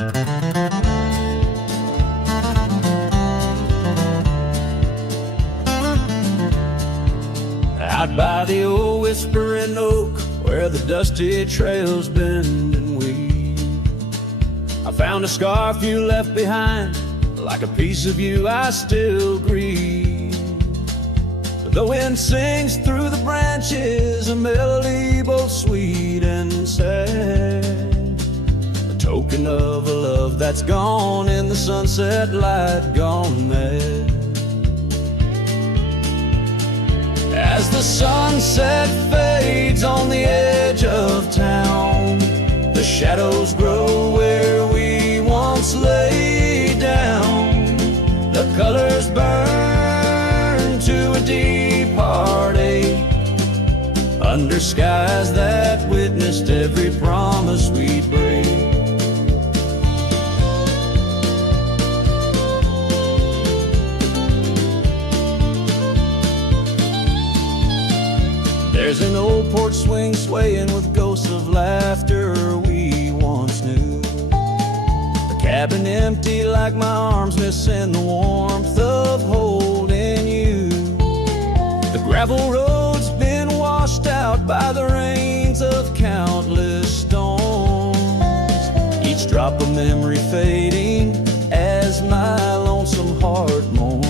Out by the old whispering oak, where the dusty trails bend and weave, I found a scarf you left behind. Like a piece of you I still grieve. But the wind sings through the branches, a melody both sweet and sad, a token of a love that's gone in the sunset light, gone mad. As the sunset fades on the edge of town, the shadows grow where we once lay down. The colors burn to a deep heartache, under skies that witnessed every promise we break. There's an old porch swing swaying with ghosts of laughter we once knew. The cabin empty like my arms missing the warmth of holding you. The gravel road's been washed out by the rains of countless storms, each drop of memory fading as my lonesome heart mourns.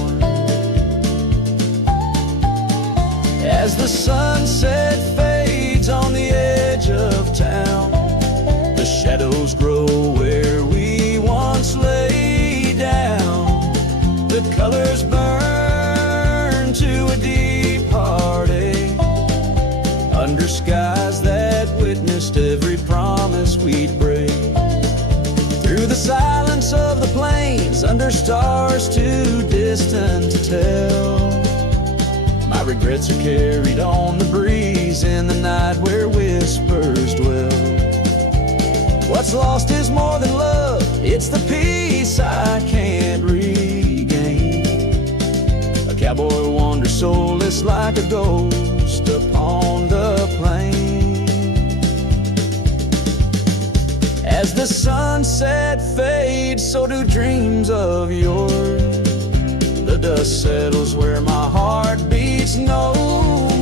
As the sunset fades on the edge of town, the shadows grow where we once lay down. The colors burn to a deep heartache, under skies that witnessed every promise we'd break. Through the silence of the plains, under stars too distant to tell, my regrets are carried on the breeze in the night where whispers dwell. What's lost is more than love, it's the peace I can't regain. A cowboy wanders soulless like a ghost upon the plain. As the sunset fades, so do dreams of yours. The dust settles where my heart beats no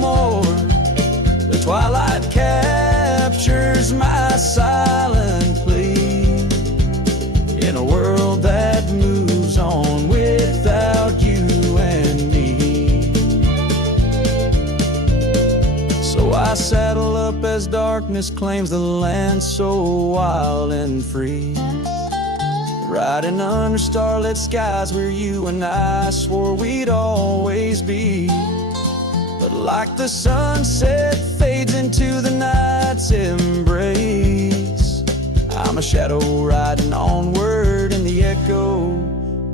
more. The twilight captures my silent plea, in a world that moves on without you and me. So I saddle up as darkness claims the land so wild and free, riding under starlit skies where you and I swore we'd always be. But like the sunset fades into the night's embrace, I'm a shadow riding onward in the echo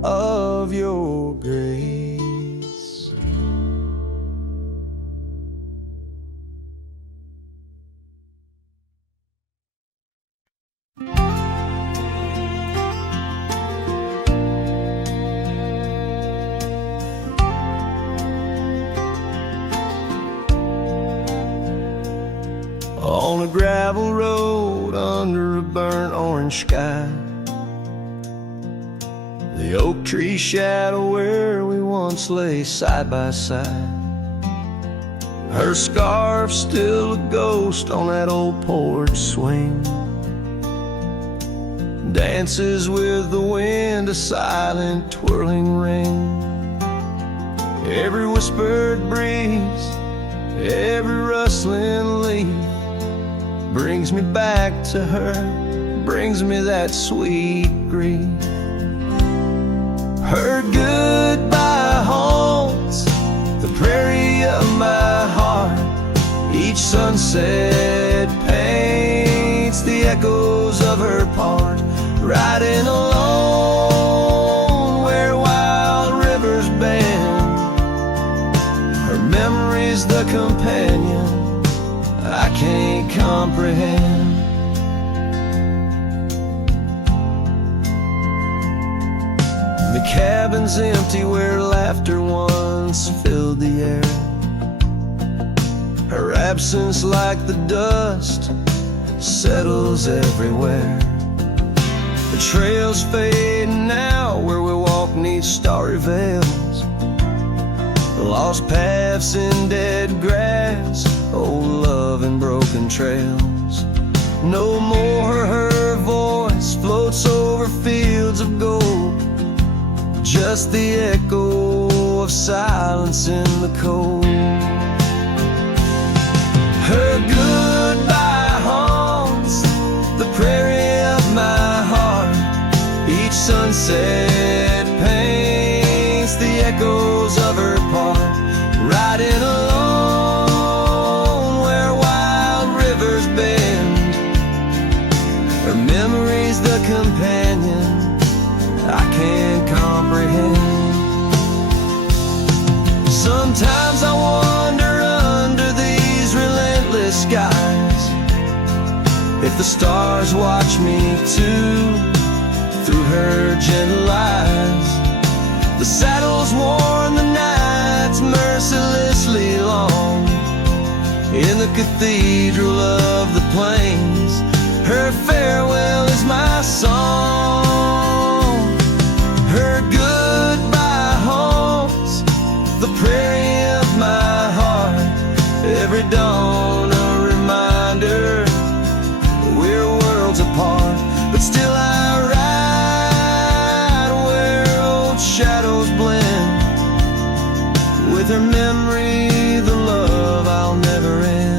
of your grace. On a gravel road under a burnt orange sky, the oak tree shadow where we once lay side by side, her scarf still a ghost on that old porch swing, dances with the wind a silent twirling ring. Every whispered breeze, every rustling leaf brings me back to her, brings me that sweet grief. Her goodbye haunts the prairie of my heart. Each sunset paints the echoes of her part, riding alone where wild rivers bend. Her memory's the companion I can't comprehend. The cabin's empty where laughter once filled the air. Her absence, like the dust, settles everywhere. The trails fading now where we walk neath starry veils, lost paths in dead grass, old love and broken trails. No more her voice floats over fields of gold, just the echo of silence in the cold. Her goodbye haunts the prairie of my heart. Each sunset paints the echoes of her part. Riding alone where wild rivers bend, her memory's the companion I can't comprehend. Sometimes I wonder under these relentless skies if the stars watch me too through her gentle eyes. The saddle's worn, the night's mercilessly long. In the cathedral of the plains, her farewell is my song. Her goodbye haunts the prairie of my heart. Every dawn a reminder we're worlds apart, but still I ride where old shadows blend. With her memory, the love I'll never end.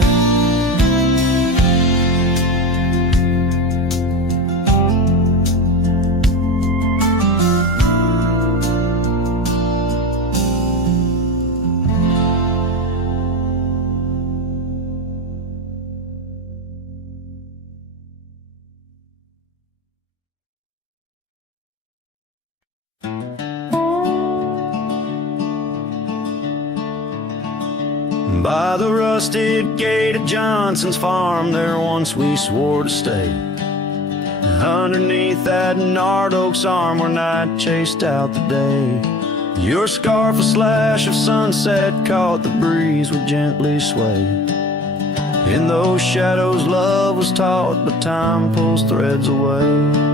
By the rusted gate at Johnson's farm, there once we swore to stay. Underneath that gnarled oak's arm where night chased out the day. Your scarf, a slash of sunset, caught the breeze would gently sway. In those shadows love was taught, but time pulls threads away.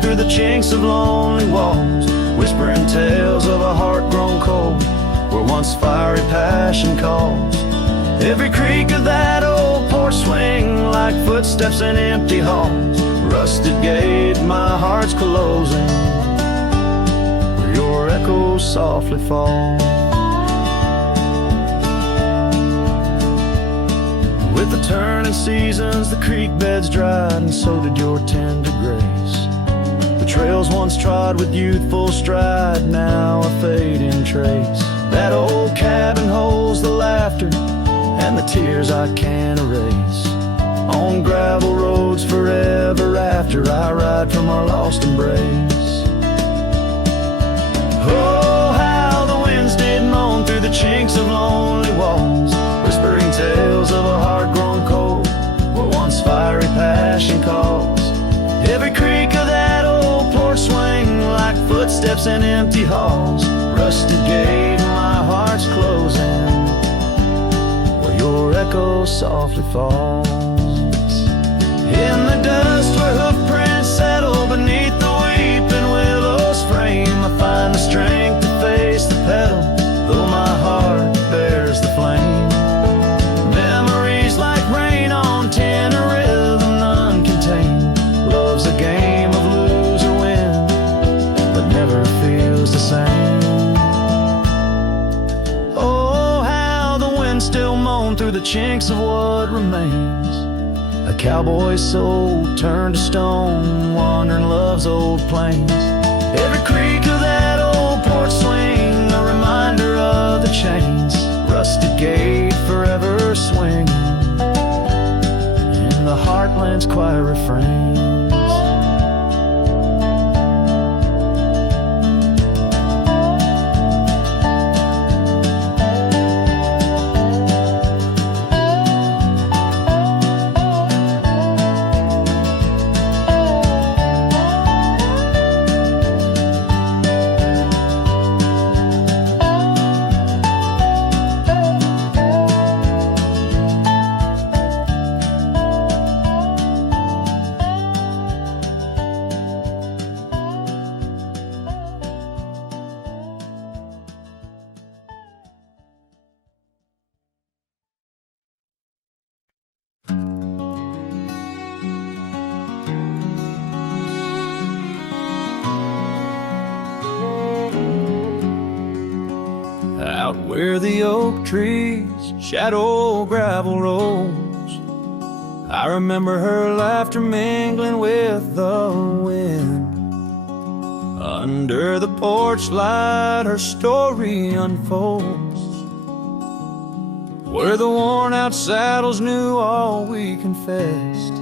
Through the chinks of lonely walls, whispering tales of a heart grown cold, where once fiery passion calls. Every creak of that old porch swing like footsteps in empty halls. Rusted gate, my heart's closing, where your echoes softly fall. With the turning seasons, the creek beds dried, and so did your tender grace. The trails once trod with youthful stride, now a fading trace. That old cabin holds the laughter and the tears I can't erase. On gravel roads forever after, I ride from our lost embrace. Oh, how the winds did moan through the chinks of lonely walls, whispering tales of a heart grown cold, where once fiery passion calls. Every creak of that old porch swing like footsteps in empty halls. Rusted gate, my heart's closing, where your echo softly falls. In the dust where hoofprints settle beneath the weeping willow's frame, I find the strength to face the pedal, though my heart bears the flame. Memories like rain on tin, a rhythm none contain. Love's a game of lose or win, but never feels the same. Oh, how the wind still moan through the chinks of what remains. A cowboy's soul turned to stone, wandering love's old plains. Every creak of that old porch swing, a reminder of the chains. Rusted gate forever swinging in the heartland's quiet refrains. where the oak trees shadow gravel rolls. I remember her laughter mingling with the wind. Under the porch light her story unfolds, where the worn out saddles knew all we confessed.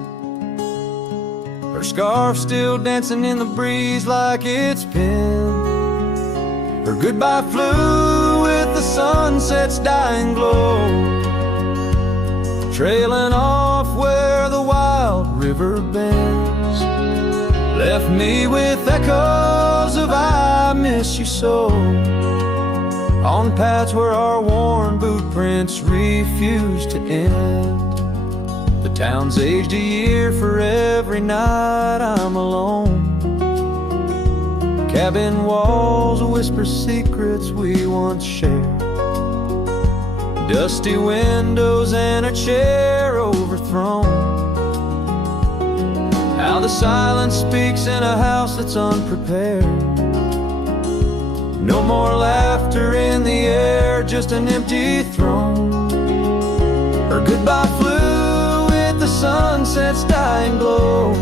Her scarf still dancing in the breeze like it's pinned. Her goodbye flew with the sunset's dying glow, trailing off where the wild river bends. Left me with echoes of I miss you so, on paths where our worn boot prints refuse to end. The town's aged a year for every night I'm alone. Cabin walls whisper secrets we once shared. Dusty windows and a chair overthrown. How the silence speaks in a house that's unprepared. No more laughter in the air, just an empty throne. Her goodbye flew with the sunset's dying glow,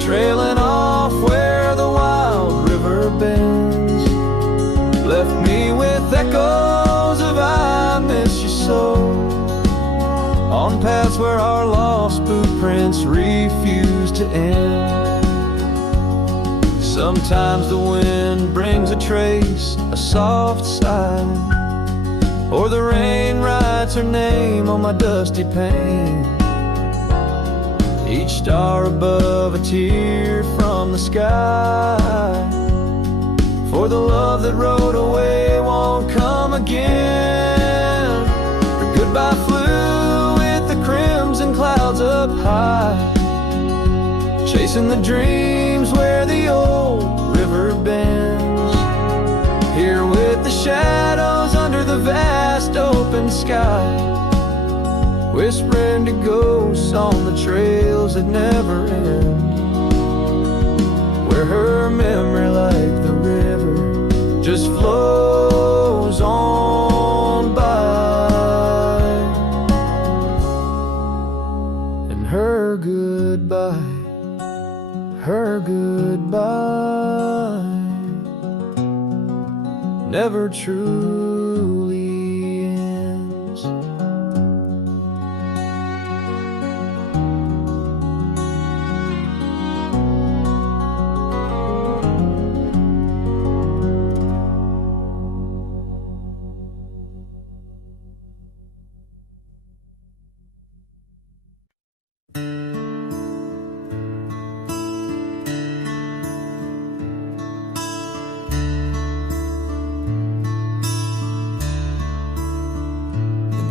trailing off where the wild river bends. Left me with echoes of I miss you so, on paths where our lost boot prints refuse to end. Sometimes the wind brings a trace, a soft sigh, or the rain writes her name on my dusty pane. Each star above a tear from the sky, for the love that rode away won't come again. Her goodbye flew with the crimson clouds up high, chasing the dreams where the old river bends. Here with the shadows under the vast open sky, whispering to ghosts on the trails that never end. Where her memory like the river just flows on by, and her goodbye never truly ends.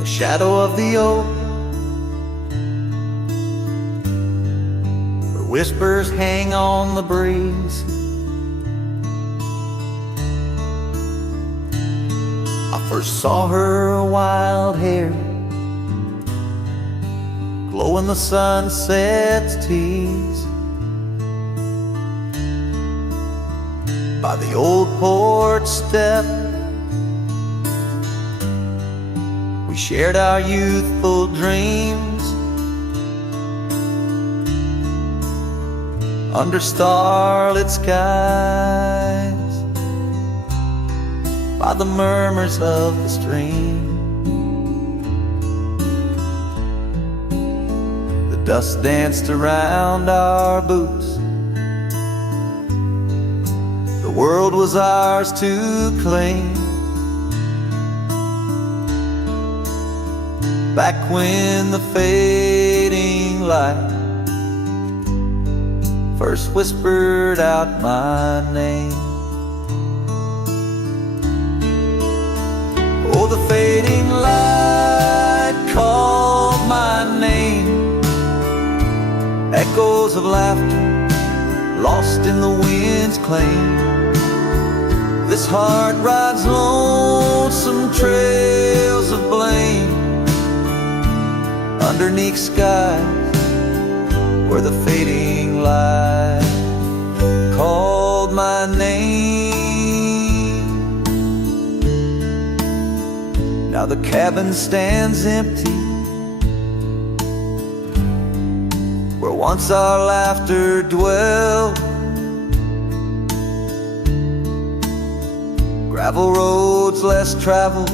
Shadow of the oak, where whispers hang on the breeze, I first saw her wild hair glow in the sunset's tease. By the old porch step we shared our youthful dreams, under starlit skies, by the murmurs of the stream. The dust danced around our boots, the world was ours to claim. Back when the fading light first whispered out my name. Oh, the fading light called my name. Echoes of laughter lost in the wind's claim. This heart rides lonesome trails of blame, underneath skies where the fading light called my name. Now the cabin stands empty, where once our laughter dwelled. Gravel roads less traveled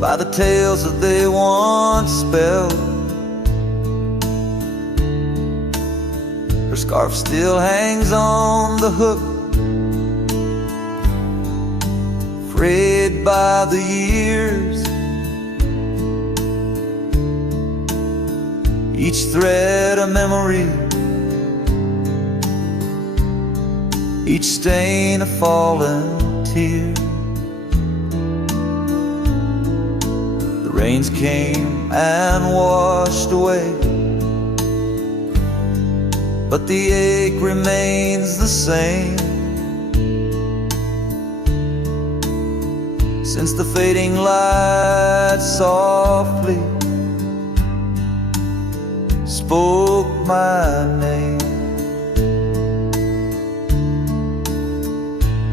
by the tales that they once spelled. Her scarf still hangs on the hook, frayed by the years. Each thread a memory, each stain a fallen tear. The rains came and washed away, but the ache remains the same. Since the fading light softly spoke my name.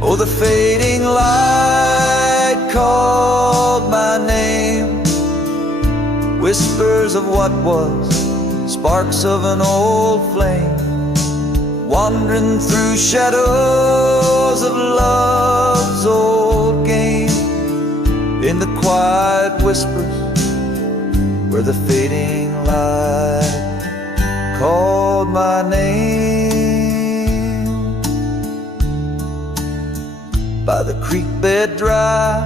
Oh, the fading light called my name. Whispers of what was, sparks of an old flame, wandering through shadows of love's old game. In the quiet whispers where the fading light called my name. By the creek bed dry,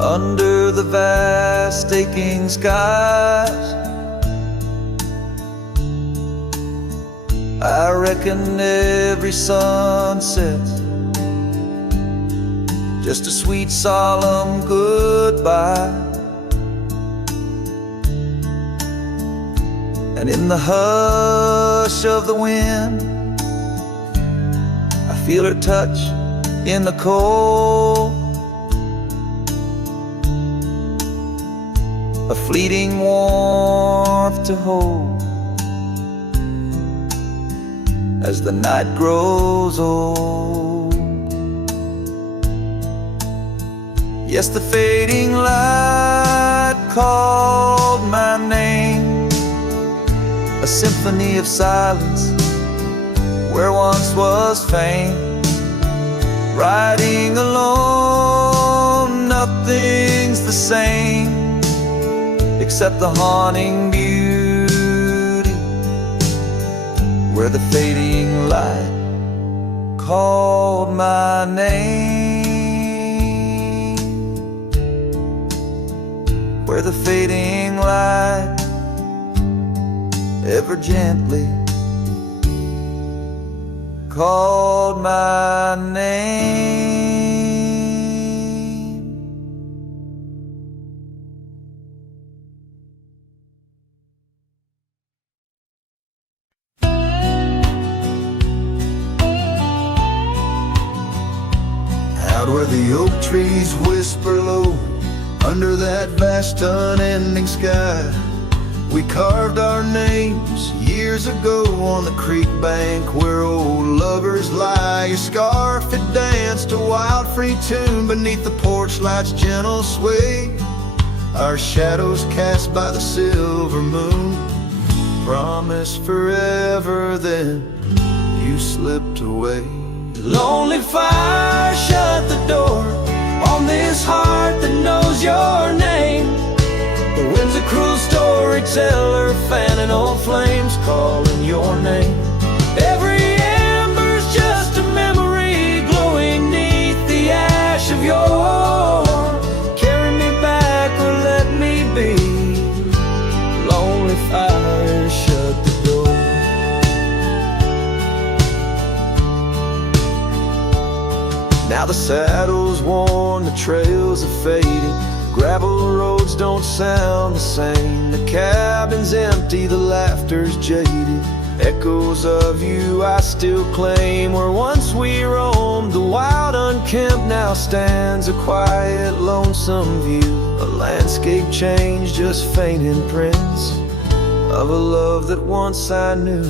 under the vast aching skies, I reckon every sunset's just a sweet solemn goodbye. And in the hush of the wind, I feel her touch in the cold, a fleeting warmth to hold as the night grows old. Yes, the fading light called my name, a symphony of silence where once was fame. Riding alone, nothing's the same except the haunting beauty where the fading light called my name, where the fading light ever gently called my name. Out where the oak trees whisper low, under that vast unending sky, we carved our names years ago on the creek bank where old lovers lie. Your scarf, it danced a wild free tune beneath the porch light's gentle sway. Our shadows cast by the silver moon promised forever, then you slipped away. Lonely fire, shut the door on this heart that knows your name. The wind's a cruel storyteller, fanning old flames, calling your name. Every ember's just a memory glowing neath the ash of yore. Carry me back or let me be. Lonely fire, shut the door. Now the saddle's worn, the trails are fading, gravel roads don't sound the same. The cabin's empty, the laughter's jaded. Echoes of you I still claim. Where once we roamed, the wild unkempt now stands a quiet, lonesome view. A landscape change, just faint imprints of a love that once I knew.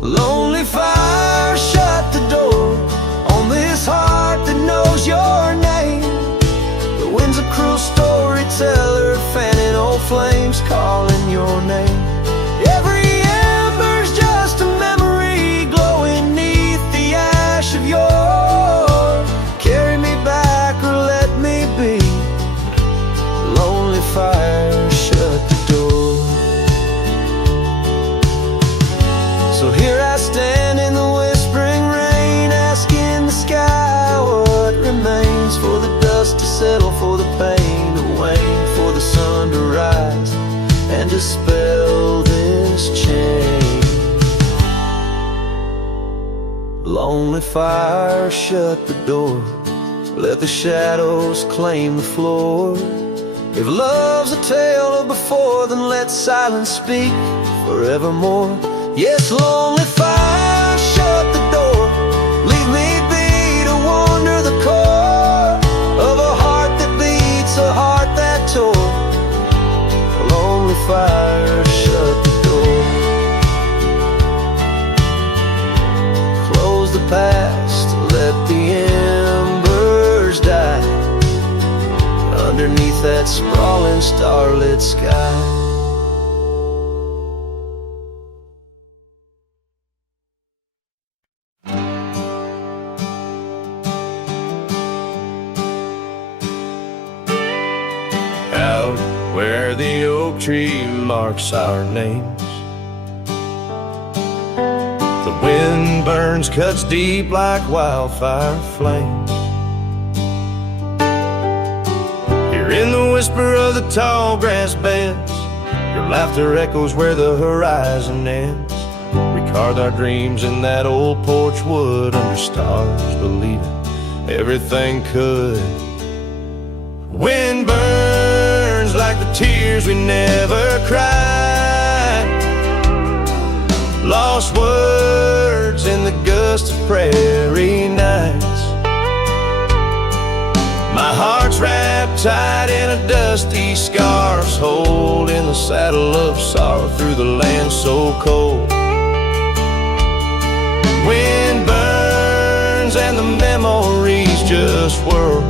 Lonely fire, shut the door flames calling your name. Every ember's just a memory glowing neath the ash of yore. Carry me back or let me be. Lonely fire, shut the door. So here I stand in the whispering rain, asking the sky what remains. For the dust to settle, for the pain to wane, for the sun to rise and dispel this chain. Lonely fire, shut the door. Let the shadows claim the floor. If love's a tale of before, then let silence speak forevermore. Yes, lonely fire, shut the door. Leave me be to wander the core of a heart that beats, a heart that tore. Lonely fire, shut the door. Close the past, let the embers die underneath that sprawling starlit sky. Out where the oak tree marks our names, the wind burns, cuts deep like wildfire flames. Here in the whisper of the tall grass beds, your laughter echoes where the horizon ends. We carved our dreams in that old porch wood under stars, believing everything could. Wind burns like the tears we never cried. Lost words in the gust of prairie nights. My heart's wrapped tight in a dusty scarf's hold, in the saddle of sorrow through the land so cold. Wind burns and the memories just whirl,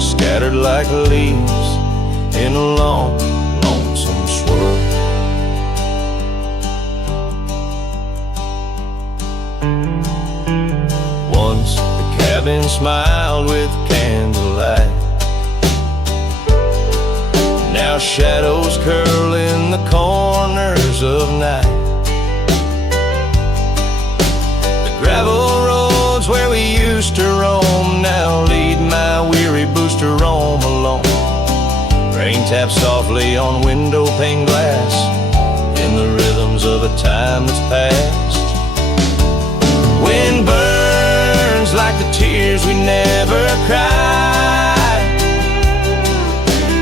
scattered like leaves in a long, lonesome swirl. Once the cabin smiled with candlelight. Now shadows curl in the corners of night. The gravel roads where we used to roam now lead my weary boots to roam alone. Rain taps softly on window pane glass in the rhythms of a time that's past. Wind burns like the tears we never cried.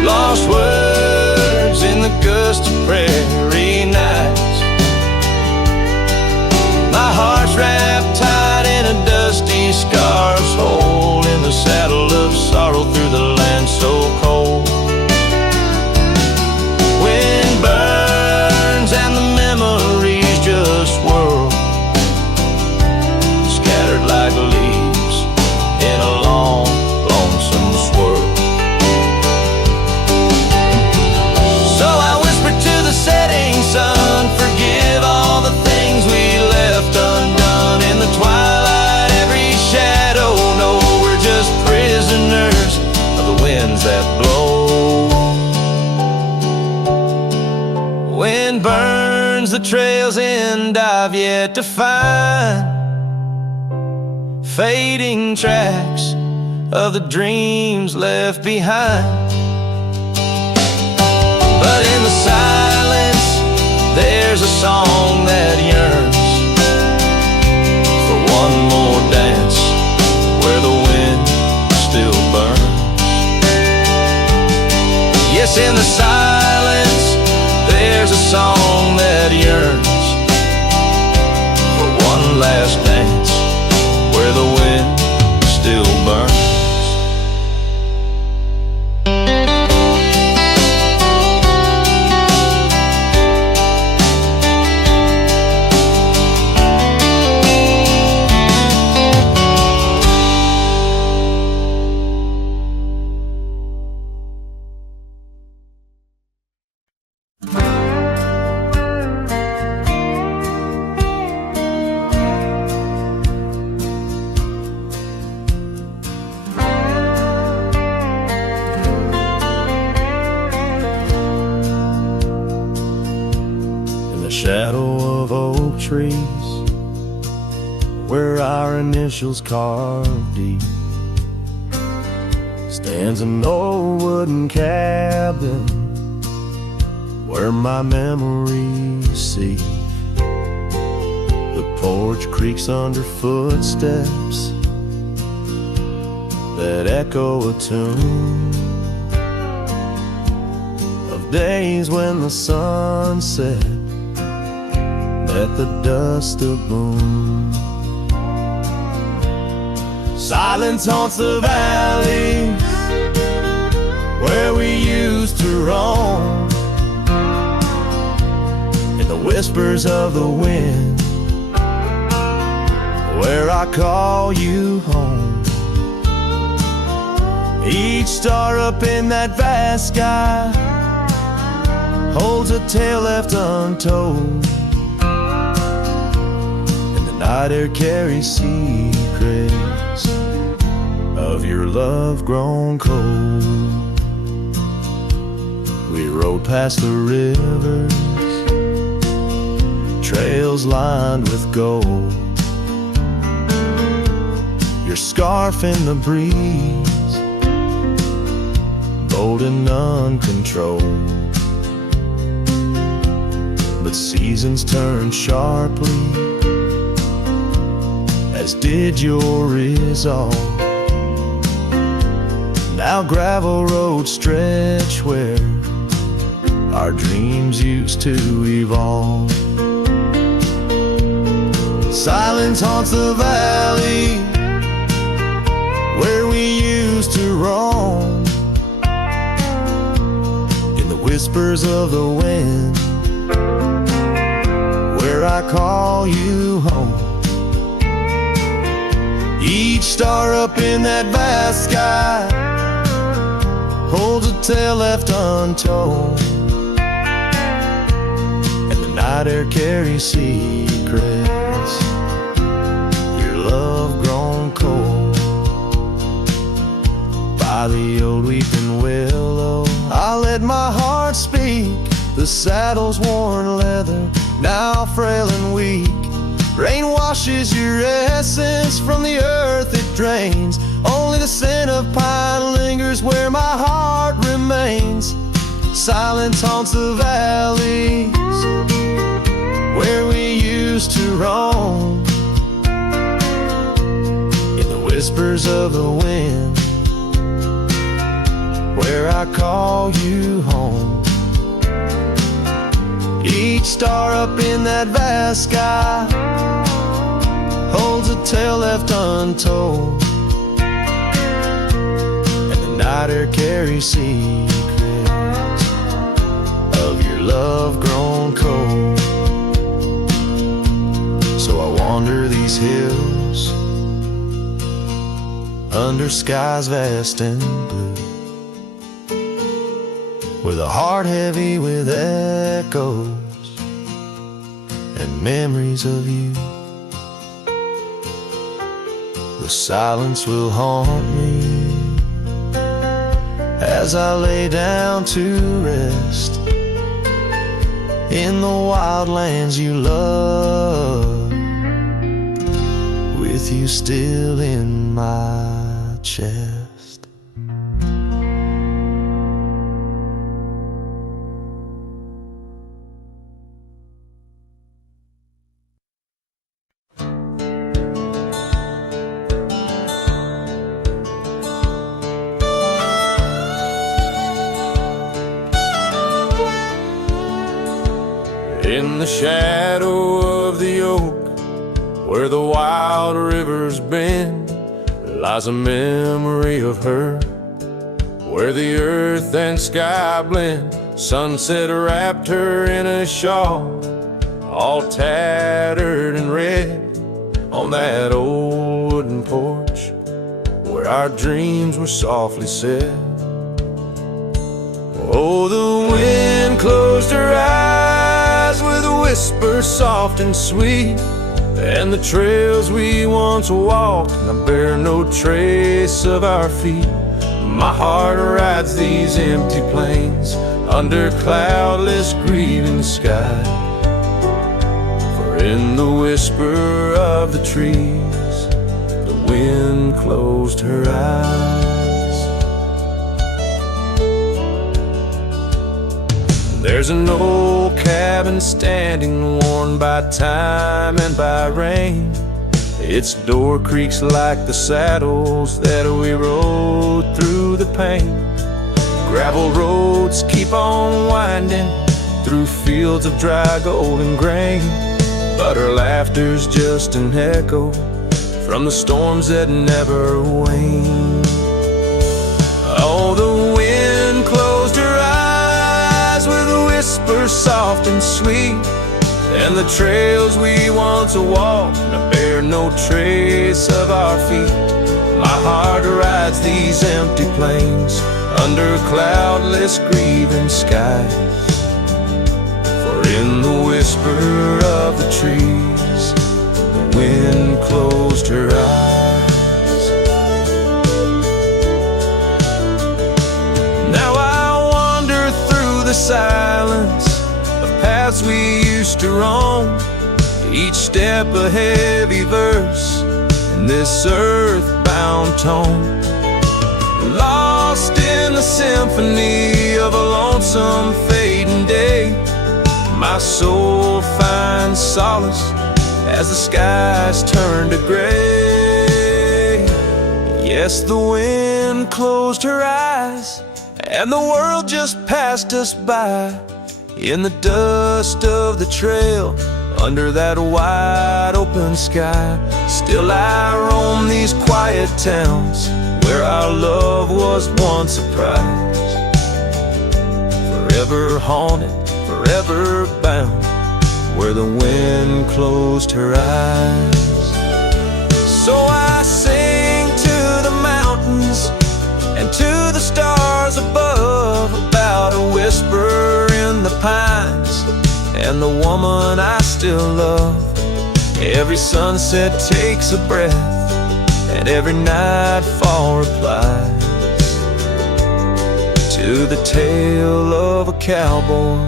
Lost words in the gust of prairie nights. My heart's wrapped tight in a dusty scarf's hole, in the saddle of sorrow through the land so cold. Wind burns and the memories just whirl, scattered like leaves in a long, lonesome swirl. So I whisper to the setting sun, forgive all the things we left undone in the twilight. Every shadow, no, we're just prisoners of the winds that blow. Wind burns the trails end I've yet to find, fading tracks of the dreams left behind. But in the silence, there's a song that yearns for one more dance where the wind still burns. Yes, in the silence, there's a song that yearns for one last dance where the wind still burns. trees, where our initials carved deep, stands an old wooden cabin where my memories see. The porch creaks under footsteps that echo a tune of days when the sun set at the dust of moon. Silence haunts the valleys where we used to roam, in the whispers of the wind where I call you home. Each star up in that vast sky holds a tale left untold, and the night air carries secrets of your love grown cold. We rode past the rivers, trails lined with gold, your scarf in the breeze, bold and uncontrolled. But seasons turn sharply, as did your resolve. Now gravel roads stretch where our dreams used to evolve. Silence haunts the valley where we used to roam, in the whispers of the wind where I call you home. Each star up in that vast sky holds a tale left untold, and the night air carries secrets, your love grown cold. By the old weeping willow I let my heart speak, the saddle's worn leather, now frail and weak. Rain washes your essence from the earth it drains, only the scent of pine lingers where my heart remains. Silence haunts the valleys where we used to roam, in the whispers of the wind where I call you home. Each star up in that vast sky holds a tale left untold, and the night air carries secrets of your love grown cold. So I wander these hills under skies vast and blue, with a heart heavy with echoes and memories of you. The silence will haunt me as I lay down to rest in the wild lands you love, with you still in my chest. In the shadow of the oak, where the wild rivers bend, lies a memory of her, where the earth and sky blend. Sunset wrapped her in a shawl, all tattered and red, on that old wooden porch where our dreams were softly set. Oh, the wind closed her eyes with a whisper soft and sweet, and the trails we once walked now bear no trace of our feet. My heart rides these empty plains under cloudless grieving sky, in the whisper of the trees, the wind closed her eyes. There's an old cabin standing, worn by time and by rain. Its door creaks like the saddles that we rode through the pain. Gravel roads keep on winding through fields of dry golden grain, but her laughter's just an echo from the storms that never wane. Oh, the wind closed her eyes with a whisper soft and sweet, and the trails we once walked now bear no trace of our feet. My heart rides these empty plains under cloudless grieving skies, for in the whisper of the trees, the wind closed her eyes. Now I wander through the silence of paths we used to roam, each step a heavy verse in this earthbound tone. Lost in the symphony of a lonesome fading day, my soul finds solace as the skies turn to gray. Yes, the wind closed her eyes, and the world just passed us by. In the dust of the trail, under that wide open sky, still I roam these quiet towns where our love was once a prize. Forever haunted, forever bound, where the wind closed her eyes. So I sing to the mountains and to the stars above about a whisper in the pines and the woman I still love. Every sunset takes a breath, and every nightfall replies to the tale of a cowboy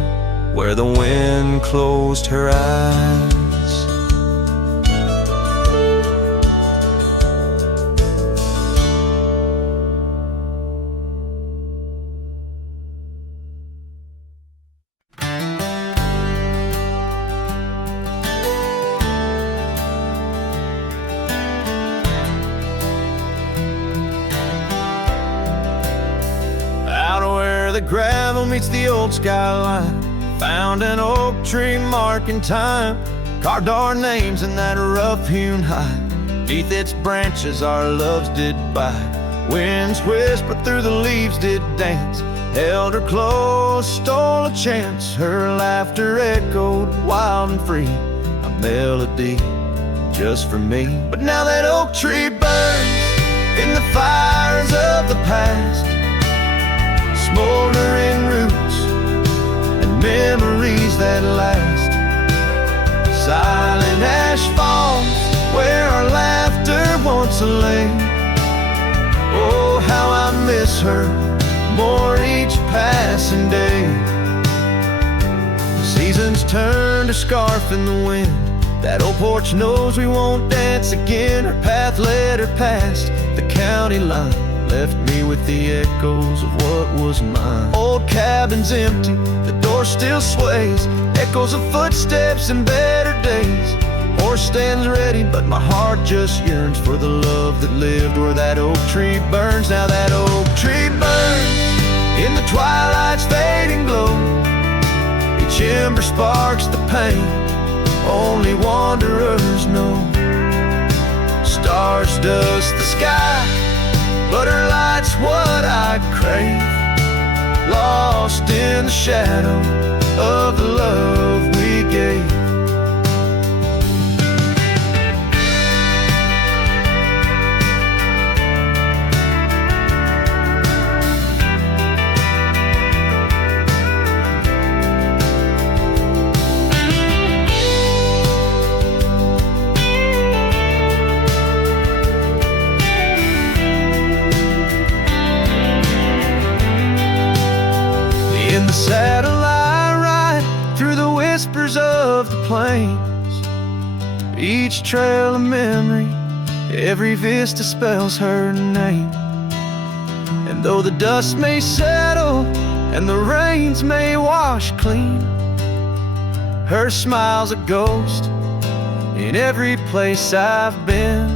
where the wind closed her eyes. The gravel meets the old skyline, found an oak tree marking time, carved our names in that rough-hewn hide. Beneath its branches our loves did bide. Winds whispered through the leaves did dance, held her close, stole a chance. Her laughter echoed wild and free, a melody just for me. But now that oak tree burns in the fires of the past, smoldering roots and memories that last. Silent ash falls where our laughter once lay. Oh, how I miss her more each passing day. Seasons turn to scarf in the wind. That old porch knows we won't dance again. Her path led her past the county line, left me with the echoes of what was mine. Old cabin's empty, the door still sways, echoes of footsteps in better days. Horse stands ready, but my heart just yearns for the love that lived where that oak tree burns. Now that oak tree burns in the twilight's fading glow. Each ember sparks the pain only wanderers know. Stars dust the sky, but her light's what I crave, lost in the shadow of the love we gave. In the saddle I ride through the whispers of the plains, Each trail of memory, every vista spells her name. And though the dust may settle and the rains may wash clean, her smile's a ghost in every place I've been.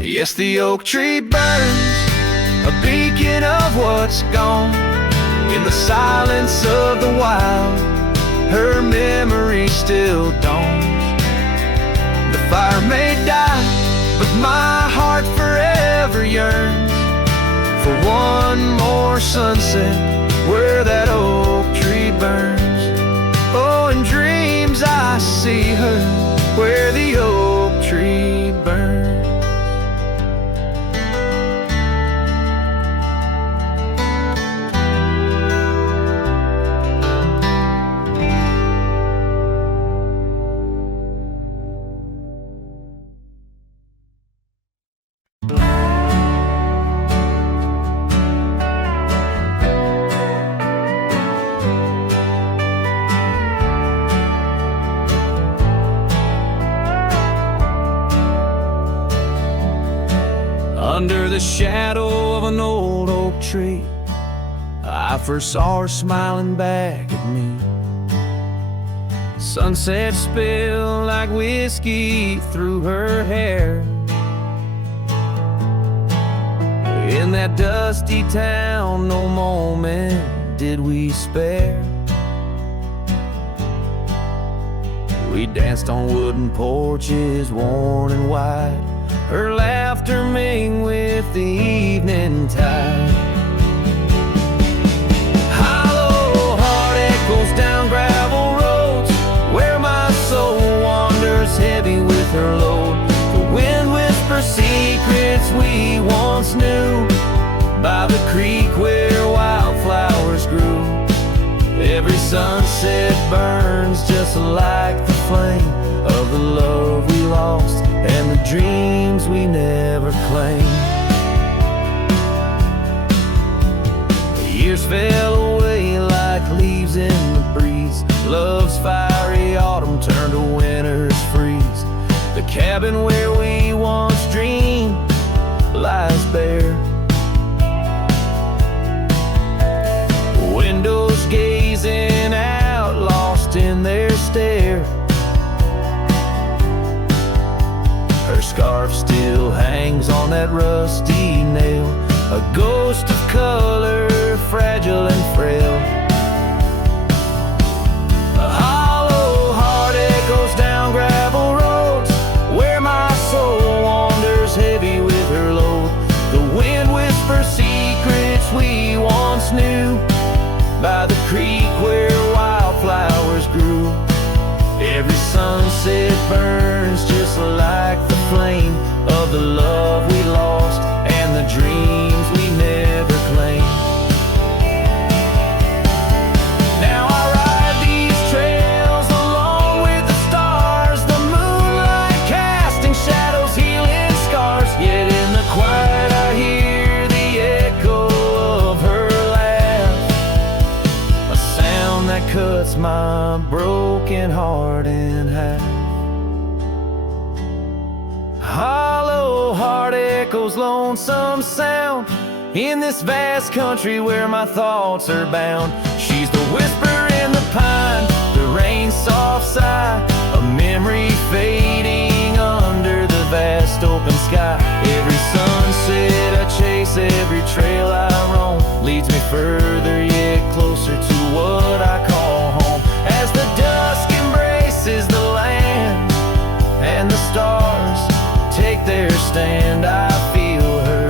Yes, the oak tree burns, a beacon of what's gone. In the silence of the wild, her memory still dawns. The fire may die, but my heart forever yearns for one more sunset where that oak tree burns. Oh, in dreams I see her where the oak tree burns. Under the shadow of an old oak tree, I first saw her smiling back at me. Sunset spilled like whiskey through her hair. In that dusty town, no moment did we spare. We danced on wooden porches, worn and wide, her laughter mingled with the evening tide. Hollow heart echoes down gravel roads, where my soul wanders heavy with her load. The wind whispers secrets we once knew, by the creek where wildflowers grew. Every sunset burns just like the flame of the love we lost and the dreams we never claimed. The years fell away like leaves in the breeze. Love's fiery autumn turned to winter's freeze. The cabin where we once dreamed lies bare. Windows gazing out, lost in their stare. Her scarf still hangs on that rusty nail, a ghost of color, fragile and frail. A hollow heart echoes down gravel roads, where my soul wanders heavy with her load. The wind whispers secrets we once knew, by the creek where wildflowers grew. Every sunset burns just like the flame of the love we lost and the dreams we never claimed. Now I ride these trails along with the stars, the moonlight casting shadows, healing scars. Yet in the quiet I hear the echo of her laugh, a sound that cuts my broken heart in half. Hollow heart echoes lonesome sound in this vast country where my thoughts are bound. She's the whisper in the pine, the rain's soft sigh, a memory fading under the vast open sky. Every sunset I chase, every trail I roam, leads me further yet closer to what I call home. As the dusk embraces the land and the stars take their stand, I feel her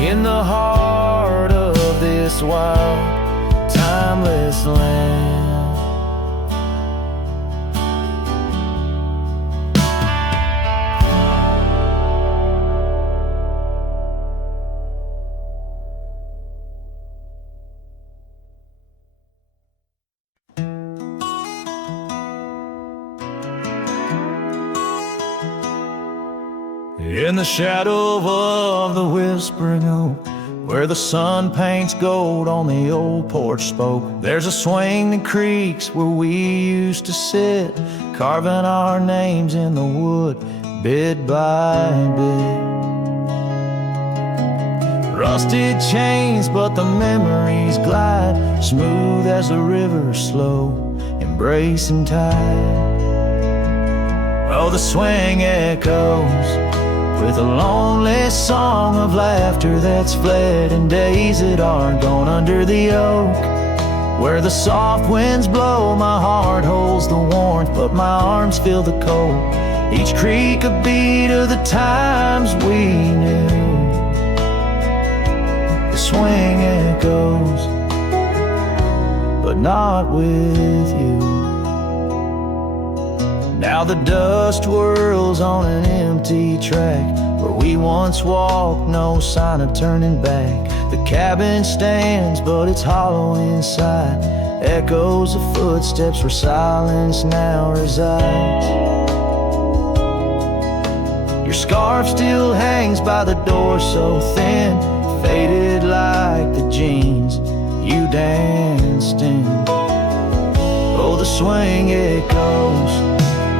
near in the heart of this wild, timeless land. In the shadow of the whispering oak, where the sun paints gold on the old porch spoke. There's a swing that creaks where we used to sit, carving our names in the wood, bit by bit. Rusted chains, but the memories glide, smooth as the river, slow, embracing tide. Oh, the swing echoes with a lonely song of laughter that's fled, and days that are gone under the oak, where the soft winds blow. My heart holds the warmth, but my arms feel the cold. Each creak a beat of the times we knew. The swing echoes, but not with you. Now the dust whirls on an empty track, where we once walked, no sign of turning back. The cabin stands, but it's hollow inside, echoes of footsteps where silence now resides. Your scarf still hangs by the door, so thin, faded like the jeans you danced in. Oh, the swing echoes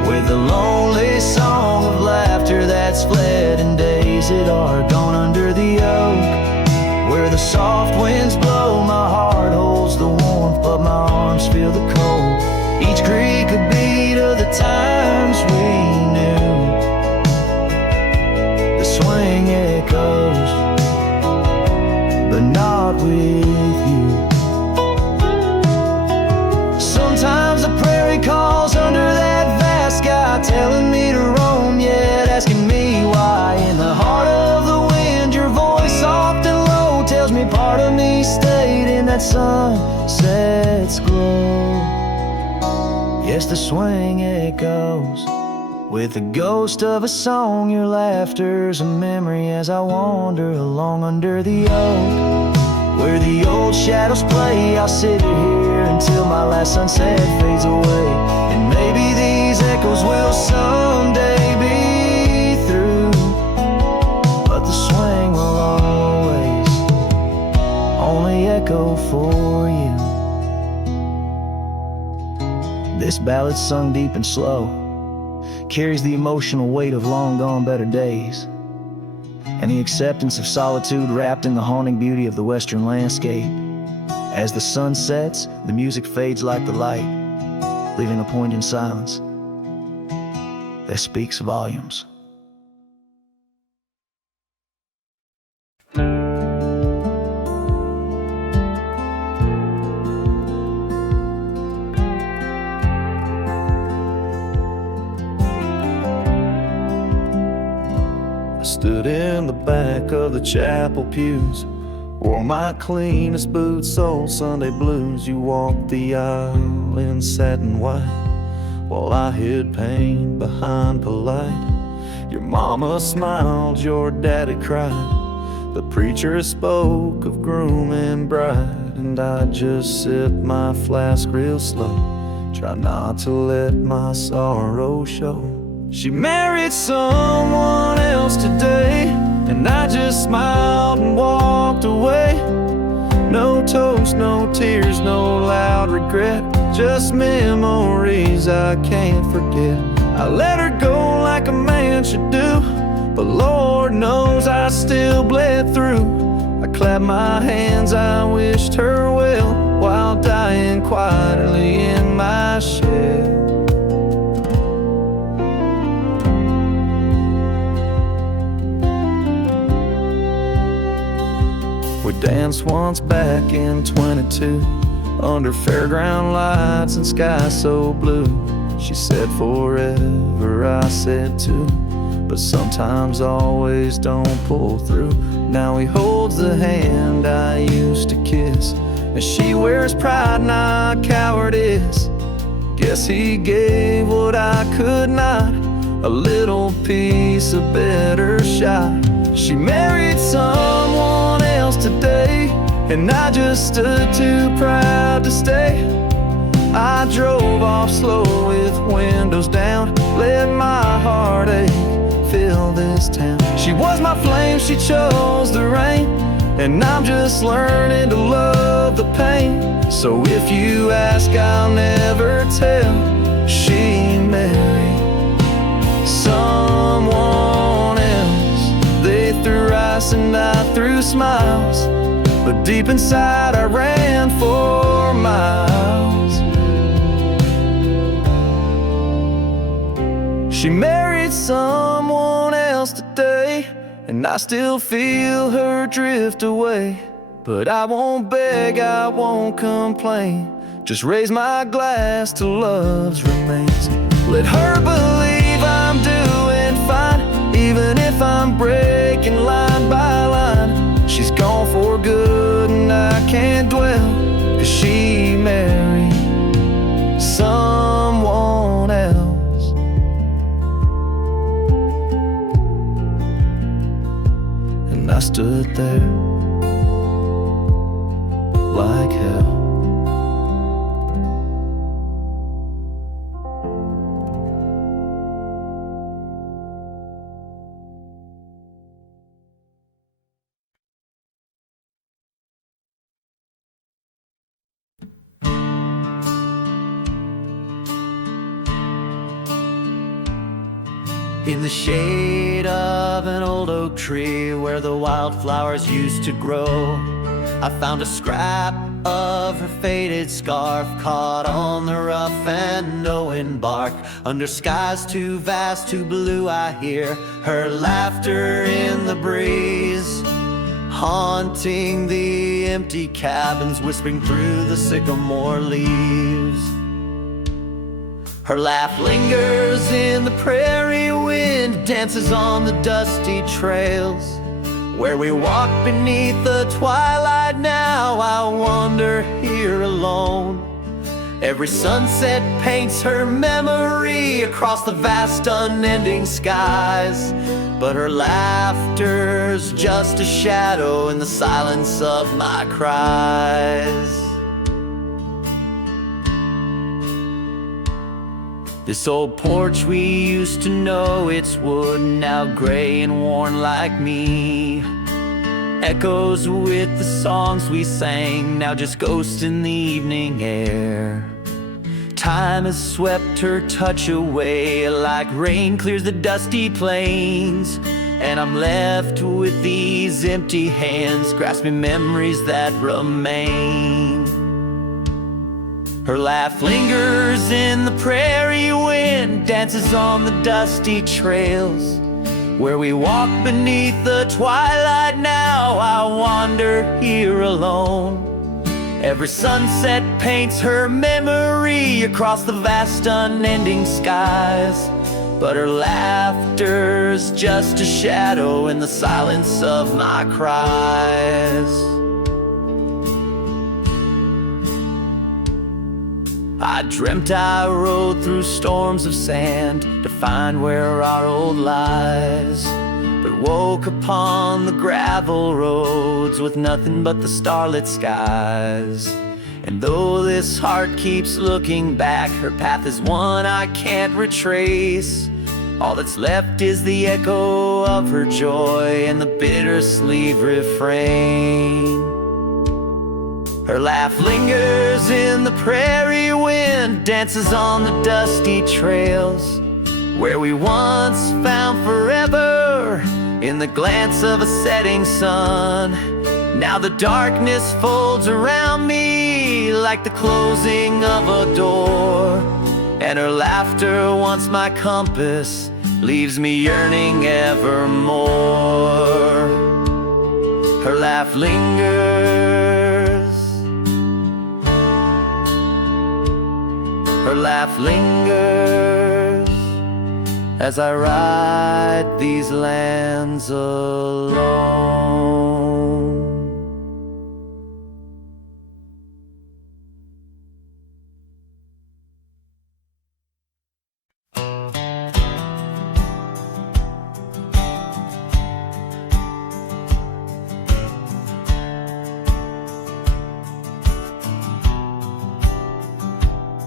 with a lonely song of laughter that's fled, and days that are gone under the oak, where the soft winds blow. My heart holds the warmth, but my arms feel the cold. Each creak a beat of the times we knew. The swing echoes, but not with you. Sometimes the prairie calls under that sky, telling me to roam, yet asking me why. In the heart of the wind, your voice soft and low tells me part of me stayed in that sunset's glow. Yes, the swing echoes with the ghost of a song. Your laughter's a memory as I wander along under the oak, where the old shadows play. I'll sit here until my last sunset fades away, and maybe these echoes will someday be through, but the swing will always only echo for you. This ballad's sung deep and slow, carries the emotional weight of long gone better days, and the acceptance of solitude wrapped in the haunting beauty of the western landscape. As the sun sets, the music fades like the light, leaving a poignant silence that speaks volumes. I stood in the back of the chapel pews, wore my cleanest boots, old Sunday blues. You walked the aisle in satin white, while I hid pain behind polite. Your mama smiled, your daddy cried, the preacher spoke of groom and bride, and I just sipped my flask real slow, try not to let my sorrow show. She married someone else today, and I just smiled and walked away. No toast, no tears, no loud regret, just memories I can't forget. I let her go like a man should do, but Lord knows I still bled through. I clapped my hands, I wished her well, while dying quietly in my shed. We danced once back in 22, under fairground lights and sky so blue. She said forever, I said too, but sometimes always don't pull through. Now he holds the hand I used to kiss, and she wears pride, not cowardice. Guess he gave what I could not, a little piece, a better shot. She married someone else today, and I just stood too proud to stay. I drove off slow with windows down, let my heartache fill this town. She was my flame, she chose the rain, and I'm just learning to love the pain. So if you ask, I'll never tell. She married someone else. They threw rice and I threw smiles, but deep inside I ran for miles. She married someone else today, and I still feel her drift away. But I won't beg, I won't complain, just raise my glass to love's remains. Let her believe I'm doing fine, even if I'm breaking line by line. She's gone for good and I can't dwell, 'cause she married someone else. And I stood there like hell. In the shade of an old oak tree where the wildflowers used to grow, I found a scrap of her faded scarf caught on the rough and knowing bark. Under skies too vast, too blue, I hear her laughter in the breeze, haunting the empty cabins, whispering through the sycamore leaves. Her laugh lingers in the prairie wind, dances on the dusty trails. Where we walk beneath the twilight now, I wander here alone. Every sunset paints her memory across the vast unending skies, but her laughter's just a shadow in the silence of my cries. This old porch we used to know, it's wood, now gray and worn like me. Echoes with the songs we sang, now just ghosts in the evening air. Time has swept her touch away, like rain clears the dusty plains. And I'm left with these empty hands, grasping memories that remain. Her laugh lingers in the prairie wind, dances on the dusty trails. Where we walk beneath the twilight now, I wander here alone. Every sunset paints her memory across the vast unending skies, but her laughter's just a shadow in the silence of my cries. I dreamt I rode through storms of sand to find where our old lies, but woke upon the gravel roads with nothing but the starlit skies. And though this heart keeps looking back, her path is one I can't retrace. All that's left is the echo of her joy and the bittersweet refrain. Her laugh lingers in the prairie wind, dances on the dusty trails. Where we once found forever in the glance of a setting sun, now the darkness folds around me like the closing of a door. And her laughter, once my compass, leaves me yearning evermore. Her laugh lingers, her laugh lingers as I ride these lands alone.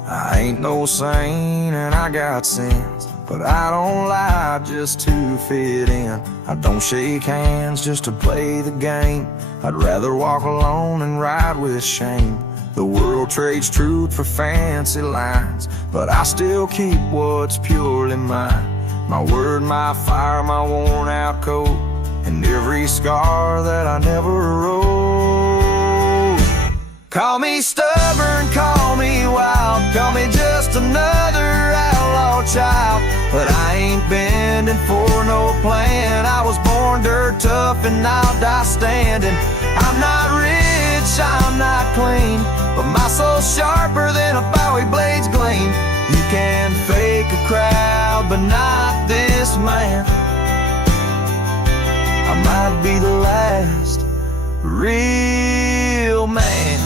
I ain't no saint and I got sins, but I don't lie just to fit in. I don't shake hands just to play the game. I'd rather walk alone and ride with shame. The world trades truth for fancy lines, but I still keep what's purely mine. My word, my fire, my worn out coat, and every scar that I never wrote. Call me stubborn, call me wild, call me just another outlaw child, but I ain't bending for no plan. I was born dirt tough and I'll die standing. I'm not rich, I'm not clean, but my soul's sharper than a Bowie blade's gleam. You can fake a crowd, but not this man. I might be the last real man.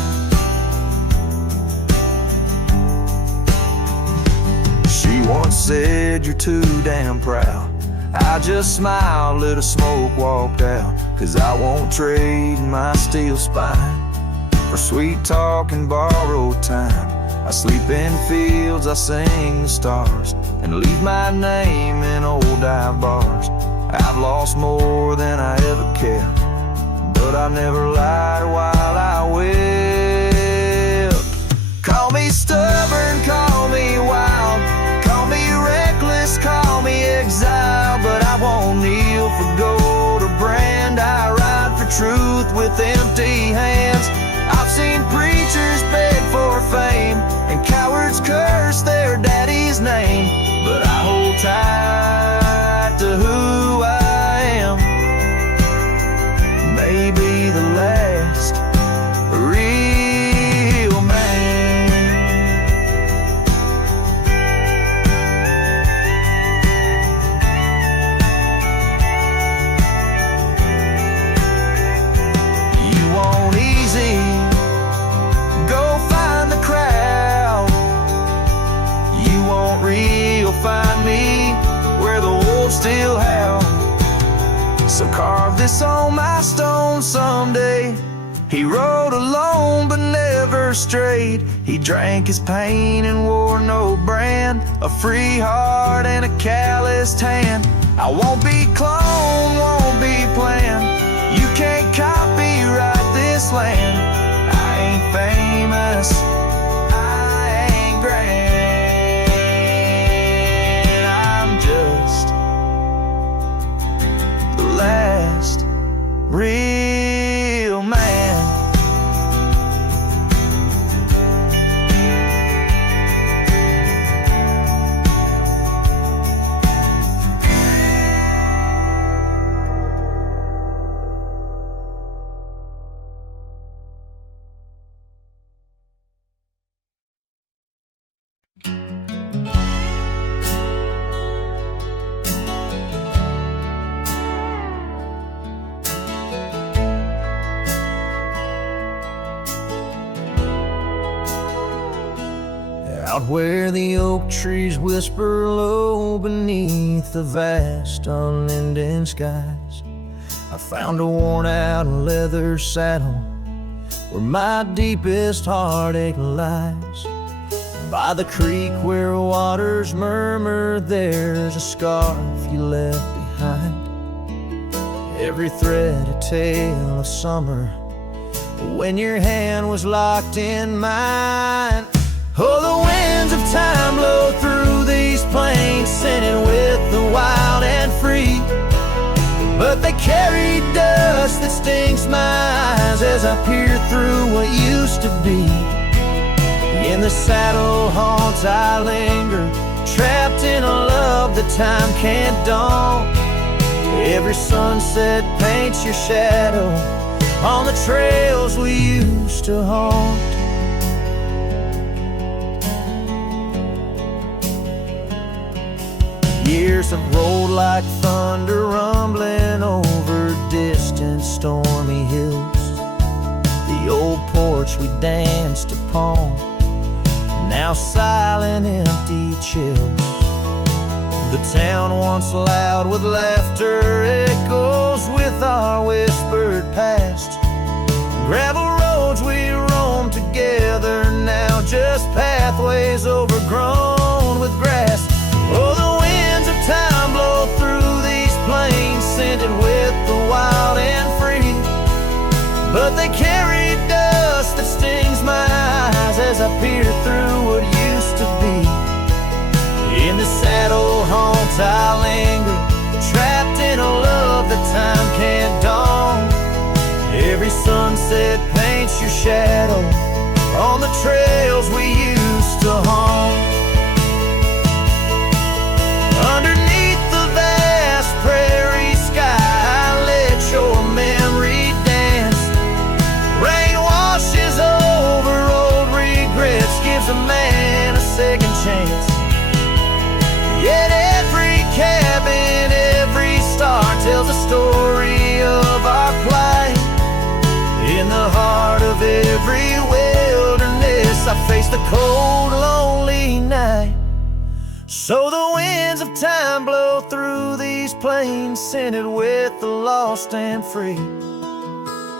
She once said, you're too damn proud. I just smiled, lit a smoke, walked out, 'cause I won't trade my steel spine for sweet talk and borrowed time. I sleep in fields, I sing the stars, and leave my name in old dive bars. I've lost more than I ever kept, but I never lied while I wept. Call me stubborn, call me wild, call me reckless, call me exile, but I won't kneel for gold or brand. I ride for truth with empty hands. I've seen preachers beg for fame, and cowards curse their daddy's name, but I hold tight to who I am. Maybe the last real man. You want easy, go find the crowd. You want real, find me where the wolves still howl. So carve this on my stone someday. He rode alone but never strayed. He drank his pain and wore no brand, a free heart and a calloused hand. I won't be cloned, won't be planned. You can't copyright this land. I ain't famous, I ain't grand, I'm just the last real man. Out where the oak trees whisper low beneath the vast unending skies, I found a worn out leather saddle where my deepest heartache lies. By the creek where waters murmur, there's a scarf you left behind. Every thread a tale of summer when your hand was locked in mine. Oh, the winds of time blow through these plains, sinning with the wild and free, but they carry dust that stings my eyes as I peer through what used to be. In the saddle haunts I linger, trapped in a love that time can't daunt. Every sunset paints your shadow on the trails we used to haunt. Years have rolled like thunder, rumbling over distant stormy hills. The old porch we danced upon, now silent, empty chills. The town once loud with laughter echoes with our whispered past. Gravel roads we roam together, now just pathways overgrown with grass. Oh, the winds but they carry dust that stings my eyes as I peer through what used to be. In the saddle haunts I linger, trapped in a love that time can't dawn. Every sunset paints your shadow on the trails we used to haunt. Underneath the vast prairie sky, let your memory dance. Rain washes over old regrets, gives a man a second chance. Yet every cabin, every star tells a story of our plight. In the heart of every wilderness, I face the cold, lonely night. So the winds of time blow through these plains, scented with the lost and free,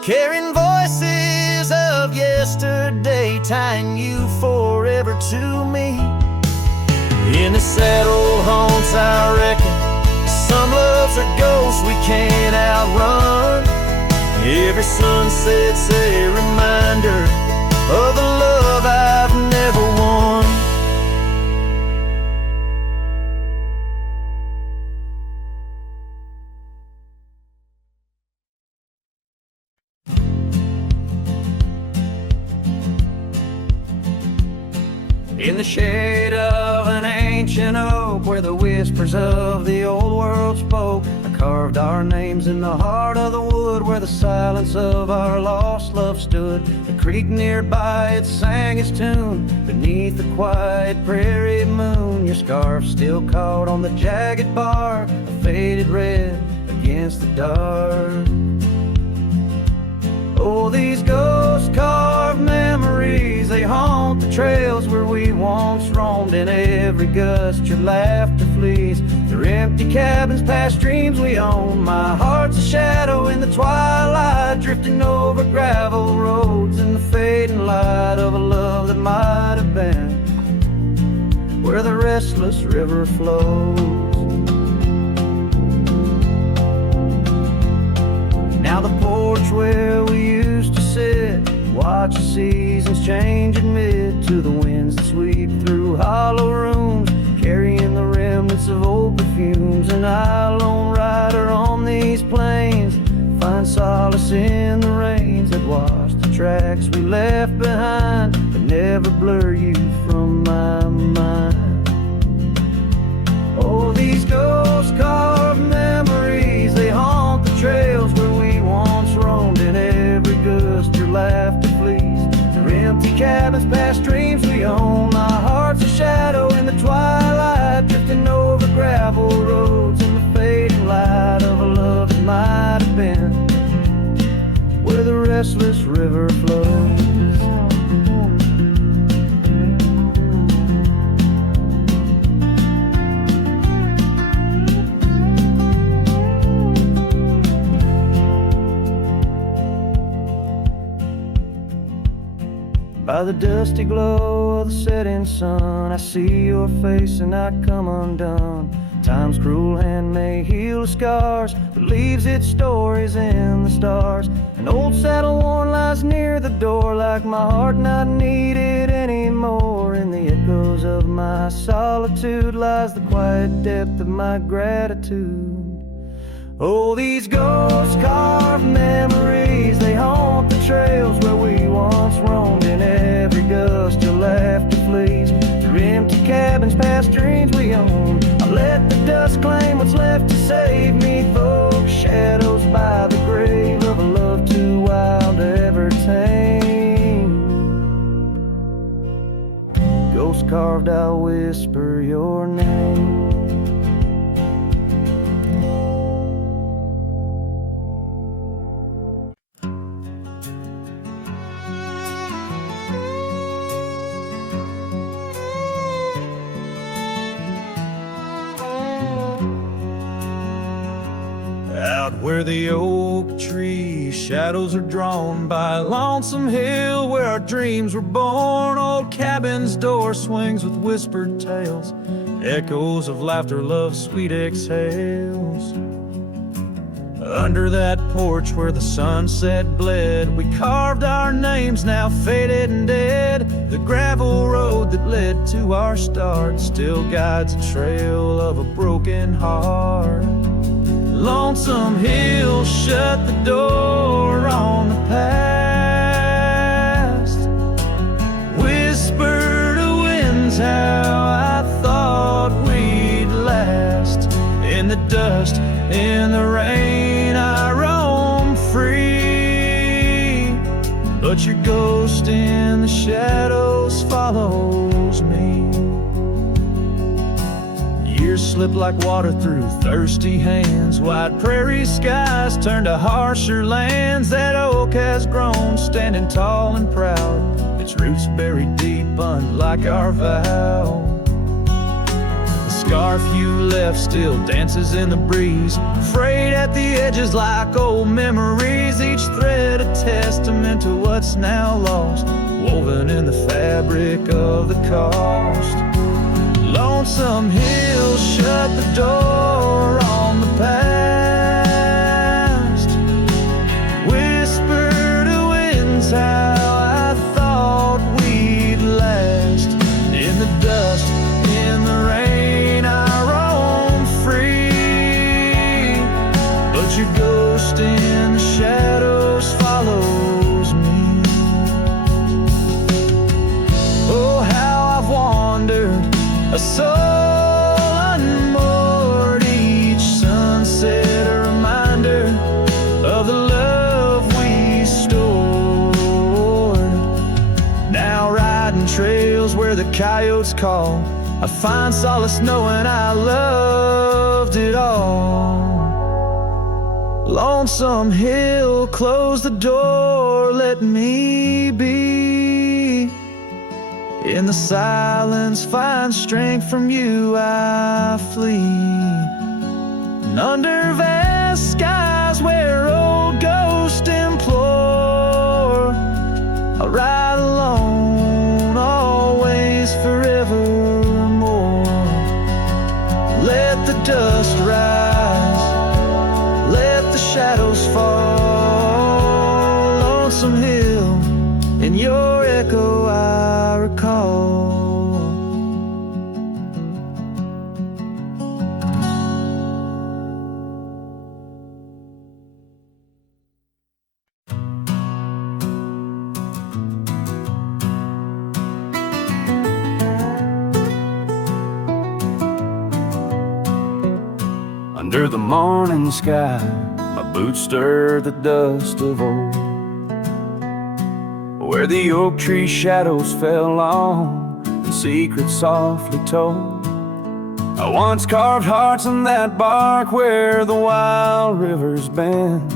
carrying voices of yesterday, tying you forever to me. In the saddle haunts I reckon some loves are ghosts we can't outrun. Every sunset's a reminder of the love I've never won. In the shade of an ancient oak, where the whispers of the old world spoke, I carved our names in the heart of the wood, where the silence of our lost love stood. The creek nearby, it sang its tune beneath the quiet prairie moon. Your scarf still caught on the jagged bark, a faded red against the dark. Oh, these ghost-carved memories, they haunt the trails where we once roamed. In every gust your laughter flees through empty cabins past dreams we own. My heart's a shadow in the twilight, drifting over gravel roads in the fading light of a love that might have been where the restless river flows. Now the porch where we used to sit, watch the seasons change amid to the winds that sweep through hollow rooms, carrying the remnants of old perfumes. And I, lone rider on these plains, find solace in the rains that wash the tracks we left behind, but never blur you from my mind. Oh, these ghost-carved memories, they haunt the trails where we once roamed. In every gust your laughter flees through empty cabins past dreams we own. My heart's a shadow in the twilight, drifting over gravel roads in the fading light of a love that might have been where the restless river flows. By the dusty glow of the setting sun, I see your face and I come undone. Time's cruel hand may heal the scars, but leaves its stories in the stars. An old saddle worn lies near the door, like my heart not needed anymore. In the echoes of my solitude lies the quiet depth of my gratitude. Oh, these ghost-carved memories, they haunt the trails where we once roamed. In every gust your laughter flees through empty cabins past dreams we own. I let the dust claim what's left to save me, folks. Shadows by the grave of a love too wild to ever tame. Ghost-carved, I'll whisper your name. Where the oak tree shadows are drawn by a lonesome hill where our dreams were born. Old cabin's door swings with whispered tales, echoes of laughter, love's sweet exhales. Under that porch where the sunset bled, we carved our names, now faded and dead. The gravel road that led to our start still guides a trail of a broken heart. Lonesome Hill shut the door on the past. Whisper to winds how I thought we'd last. In the dust, in the rain, I roam free, but your ghost in the shadows follows me. Years slip like water through thirsty hands. Wide prairie skies turn to harsher lands. That oak has grown, standing tall and proud, its roots buried deep, unlike our vow. The scarf you left still dances in the breeze, frayed at the edges like old memories. Each thread a testament to what's now lost, woven in the fabric of the cost. Lonesome Hill shut the door on the past. Whisper to winds how I thought we'd last. In the dust, in the rain, I roam free, but your ghost in the shadows follows me. Oh, how I've wandered, a soul unmoored. Each sunset a reminder of the love we stored. Now riding trails where the coyotes call, I find solace knowing I loved it all. Lonesome Hill, close the door, let me be. In the silence, find strength from you, I flee. And under vast skies where old ghosts implore, I'll ride alone, always, forevermore. Let the dust rise, let the shadows fall. Lonesome Hill, in your echo I recall. Under the morning sky, my boots stir the dust of old, where the oak tree shadows fell long and secrets softly told. I once carved hearts in that bark where the wild rivers bend,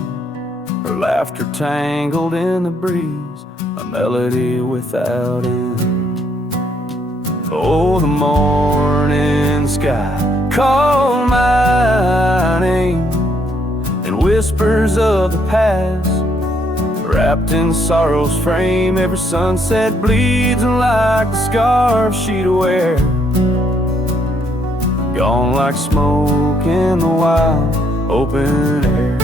her laughter tangled in the breeze, a melody without end. Oh, the morning sky called my name in whispers of the past. Wrapped in sorrow's frame, every sunset bleeds like the scarf she'd wear. Gone like smoke in the wild open air.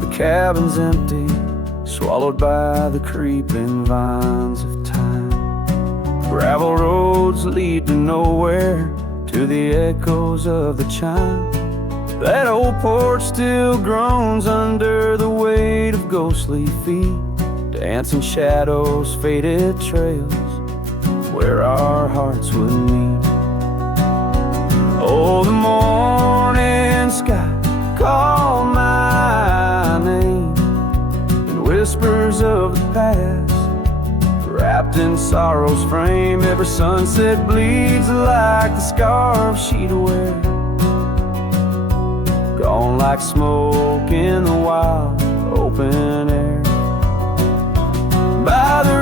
The cabin's empty, swallowed by the creeping vines of time. Gravel roads lead to nowhere, to the echoes of the chime. That old porch still groans under the weight of ghostly feet, dancing shadows, faded trails where our hearts would meet. Oh, the morning sky called my name in whispers of the past. Wrapped in sorrow's frame, every sunset bleeds like the scarf she'd wear. Gone like smoke in the wild open air. By the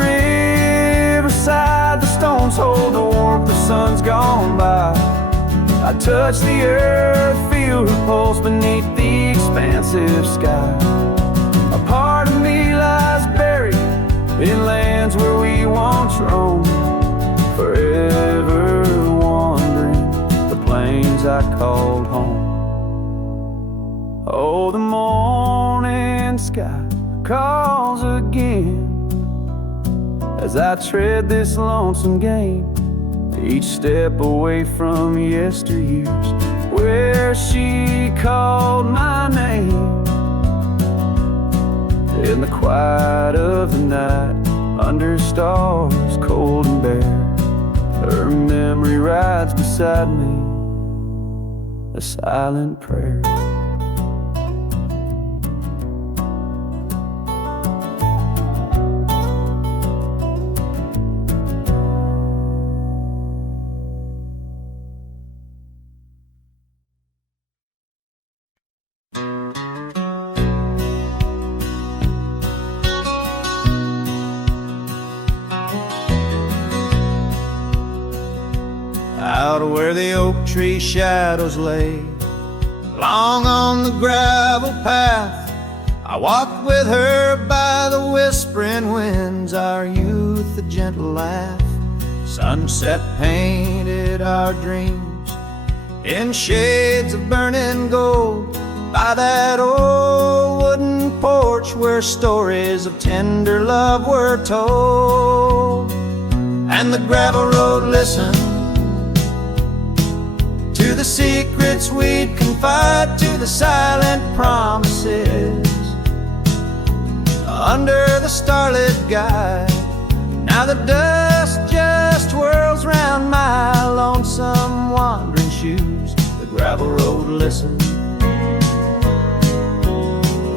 riverside, the stones hold the warmth, the sun's gone by. I touch the earth, feel her pulse beneath the expansive sky. A part of me lies buried in lands where we once roamed, forever wandering the plains I call called home. Oh, the morning sky calls again as I tread this lonesome game, each step away from yesteryears where she called my name. In the quiet of the night, under stars cold and bare, her memory rides beside me, a silent prayer. Out where the oak tree shadows lay, long on the gravel path, I walked with her by the whispering winds, our youth a gentle laugh. Sunset painted our dreams in shades of burning gold, by that old wooden porch where stories of tender love were told. And the gravel road listened to the secrets we'd confide, to the silent promises under the starlit guide. Now the dust just whirls round my lonesome wandering shoes. The gravel road listens,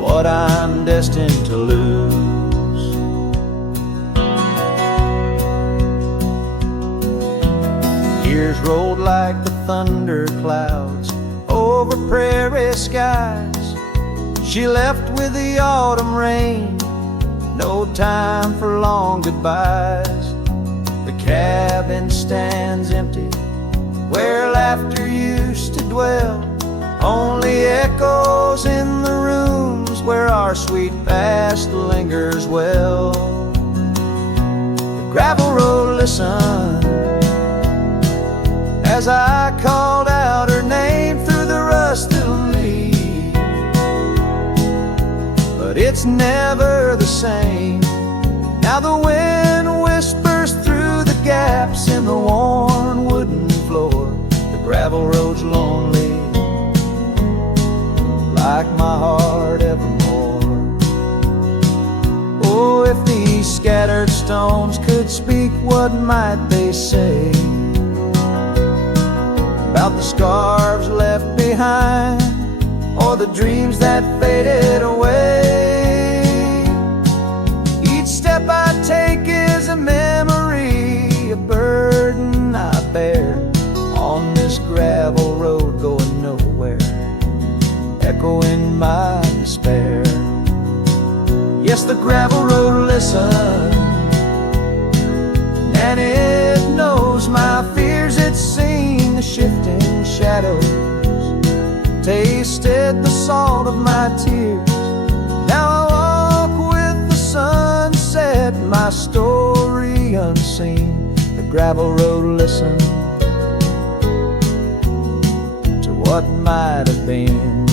what I'm destined to lose. Years rolled like the thunder clouds over prairie skies. She left with the autumn rain, no time for long goodbyes. The cabin stands empty where laughter used to dwell, only echoes in the rooms where our sweet past lingers well. The gravel road listened as I called out her name through the rusted leaf, but it's never the same. Now the wind whispers through the gaps in the worn wooden floor. The gravel road's lonely, like my heart evermore. Oh, if these scattered stones could speak, what might they say about the scarves left behind, or the dreams that faded away? Each step I take is a memory, a burden I bear on this gravel road going nowhere, echoing my despair. Yes, the gravel road listens, and it knows my fears. It's seen the shifting shadows, tasted the salt of my tears. Now I walk with the sunset, my story unseen. The gravel road listens to what might have been.